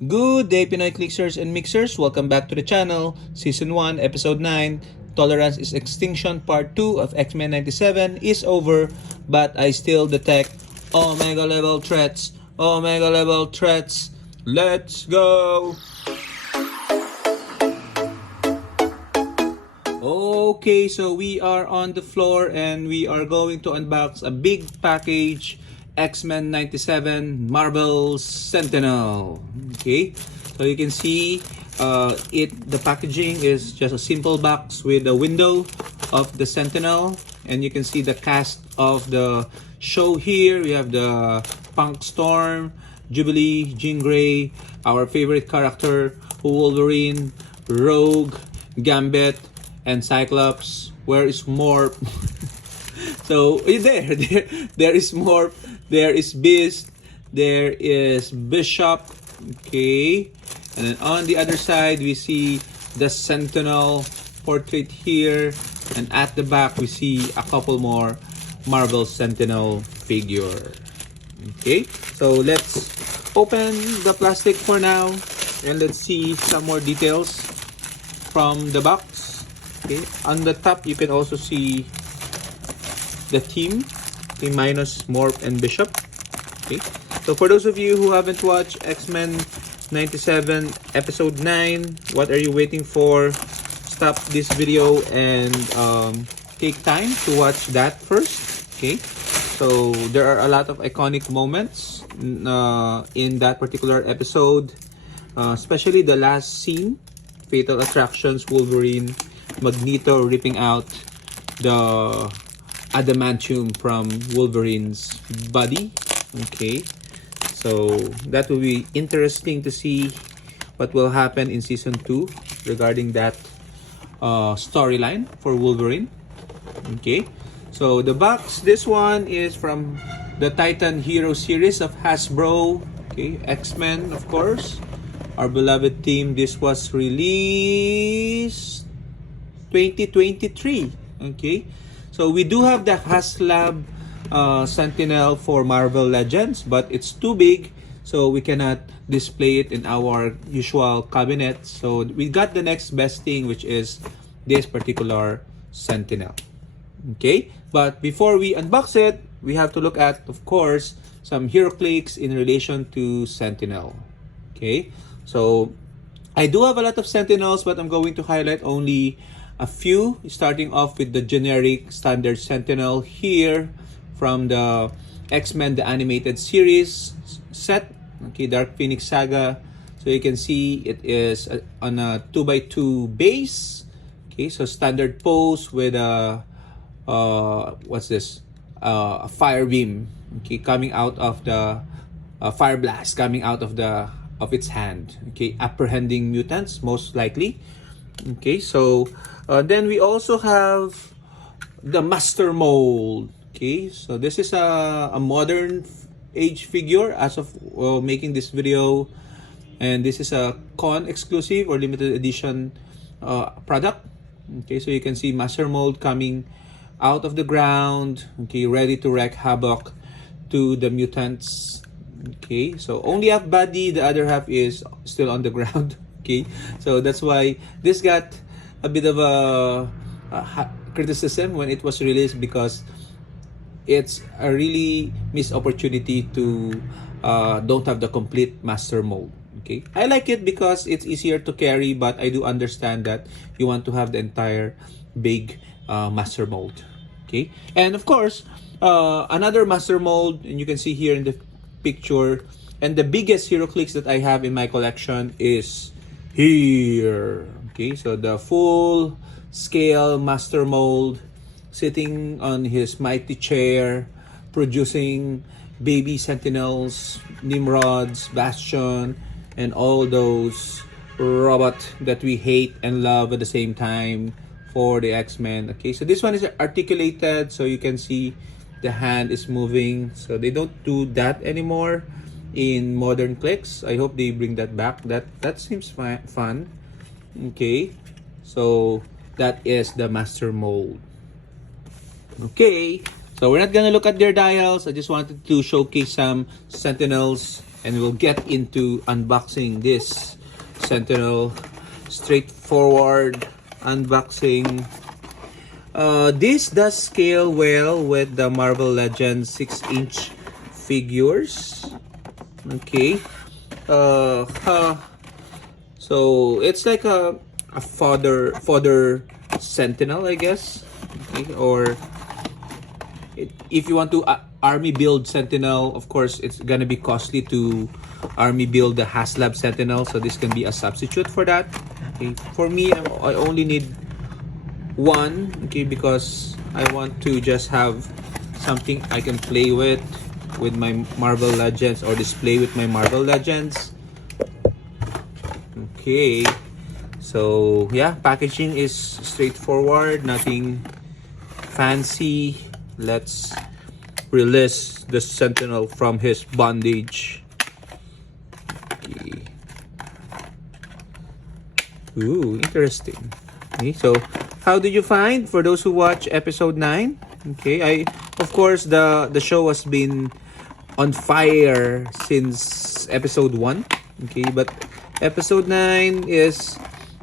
Good day, Pinoy Clicksers and Mixers. Welcome back to the channel. Season 1, Episode 9, Tolerance is Extinction, Part 2 of X-Men 97 is over, but I still detect Omega level threats. Omega level threats. Let's go! Okay, so we are on the floor and we are going to unbox a big package, X-Men 97 Marvel Sentinel. Okay, so you can see the packaging is just a simple box with a window of the Sentinel, and you can see the cast of the show here. We have the Punk Storm, Jubilee, Jean Grey, our favorite character, Wolverine, Rogue, Gambit, and Cyclops. Where is Morph? So there is Morph, there is Beast, there is Bishop. Okay, and then on the other side we see the Sentinel portrait here, and at the back we see a couple more Marvel Sentinel figure. Okay, so let's open the plastic for now and let's see some more details from the box. Okay, on the top you can also see the team, minus Morph and Bishop. Okay, so for those of you who haven't watched X-Men 97 episode 9, what are you waiting for? Stop this video and take time to watch that first. Okay, so there are a lot of iconic moments in that particular episode, especially the last scene, Fatal Attractions, Wolverine, Magneto ripping out the adamantium from Wolverine's body. Okay, so that will be interesting to see what will happen in season 2 regarding that storyline for Wolverine. Okay, so the box, this one is from the Titan Hero series of Hasbro. Okay, X-Men, of course, our beloved team. This was released 2023. Okay, so we do have the HasLab Sentinel for Marvel Legends, but it's too big, so we cannot display it in our usual cabinet. So we got the next best thing, which is this particular Sentinel. Okay, but before we unbox it, we have to look at, of course, some Heroclix in relation to Sentinel. Okay, so I do have a lot of Sentinels, but I'm going to highlight only a few, starting off with the generic standard Sentinel here from the X-Men the Animated Series set. Okay, Dark Phoenix Saga. So you can see it is on a 2x2 base. Okay, so standard pose with a what's this? A fire beam. Okay, coming out of the fire blast coming out of its hand. Okay, apprehending mutants most likely. Okay, so then we also have the Master Mold. Okay, so this is a modern age figure as of making this video, and this is a con exclusive or limited edition product. Okay, so you can see Master Mold coming out of the ground. Okay, ready to wreak havoc to the mutants. Okay, so only half body, the other half is still on the ground. Okay, so that's why this got a bit of a criticism when it was released, because it's a really missed opportunity to don't have the complete Master Mold. Okay, I like it because it's easier to carry, but I do understand that you want to have the entire big Master Mold. Okay, and of course another Master Mold, and you can see here in the picture, and the biggest Heroclix that I have in my collection is here. Okay, so the full scale Master Mold sitting on his mighty chair, producing baby Sentinels, Nimrods, Bastion, and all those robots that we hate and love at the same time for the X-Men. Okay, so this one is articulated, so you can see the hand is moving. So they don't do that anymore in modern clicks. I hope they bring that back. That seems fun. Okay, so that is the Master Mold. Okay, so we're not gonna look at their dials. I just wanted to showcase some Sentinels and we'll get into unboxing this Sentinel. Straightforward unboxing. This does scale well with the Marvel Legends 6-inch figures. Okay. So it's like a fodder Sentinel, I guess. Okay. Or if you want to army build Sentinel, of course it's gonna be costly to army build the HasLab Sentinel, so this can be a substitute for that. Okay. For me, I only need one, okay, because I want to just have something I can play with my Marvel Legends, or display with my Marvel Legends. Okay, so yeah, packaging is straightforward, nothing fancy. Let's release the Sentinel from his bondage. Okay. Ooh, interesting. Okay, so how did you find, for those who watch episode 9? Okay, of course the show has been on fire since episode 1. Okay, but episode 9 is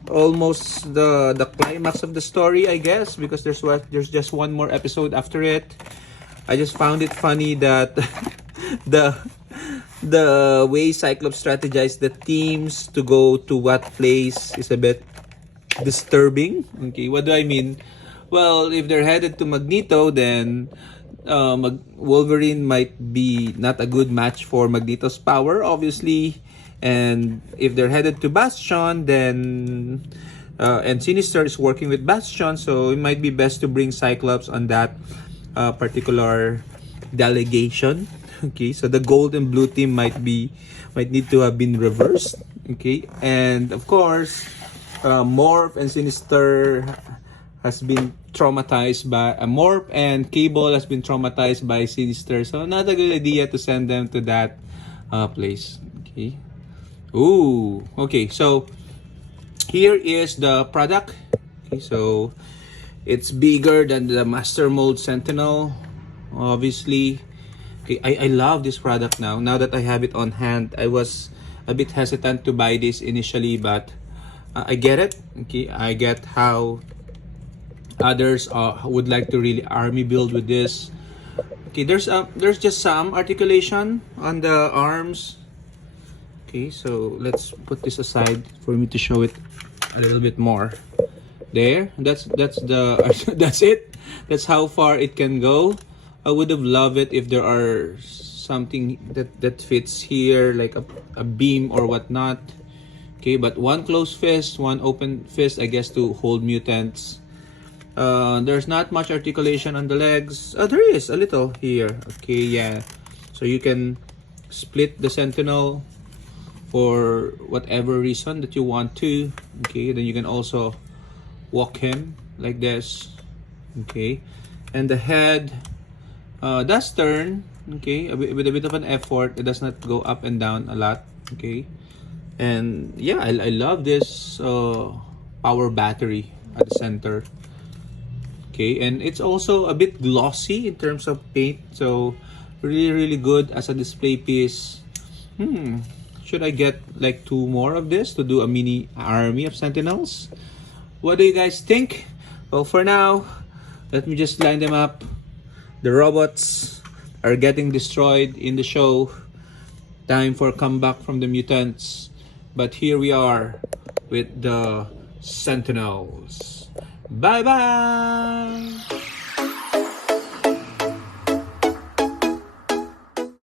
almost the climax of the story, I guess, because there's just one more episode after it. I just found it funny that the way Cyclops strategized the teams to go to what place is a bit disturbing. Okay, what do I mean? Well, if they're headed to Magneto, then Wolverine might be not a good match for Magneto's power, obviously. And if they're headed to Bastion, then and Sinister is working with Bastion, so it might be best to bring Cyclops on that particular delegation. Okay, so the gold and blue team might need to have been reversed. Okay, and of course, Morph and Sinister has been traumatized by Morph, and Cable has been traumatized by Sinister, so not a good idea to send them to that place. Okay. Ooh. Okay. So here is the product. Okay. So it's bigger than the Master Mold Sentinel, obviously. Okay. I love this product now. Now that I have it on hand, I was a bit hesitant to buy this initially, but I get it. Okay. I get how others would like to really army build with this. Okay, there's just some articulation on the arms. Okay, so let's put this aside for me to show it a little bit more. There, that's the that's it. That's how far it can go. I would have loved it if there are something that fits here, like a beam or whatnot. Okay, but one closed fist, one open fist, I guess, to hold mutants. There's not much articulation on the legs. There is a little here. Okay, yeah. So you can split the Sentinel for whatever reason that you want to. Okay, then you can also walk him like this. Okay, and the head does turn. Okay, with a bit of an effort. It does not go up and down a lot. Okay, and yeah, I love this power battery at the center. Okay, and it's also a bit glossy in terms of paint, so really good as a display piece. Should I get like 2 more of this to do a mini army of Sentinels? What do you guys think? Well, for now, let me just line them up. The robots are getting destroyed in the show. Time for comeback from the mutants. But here we are with the Sentinels. Bye bye!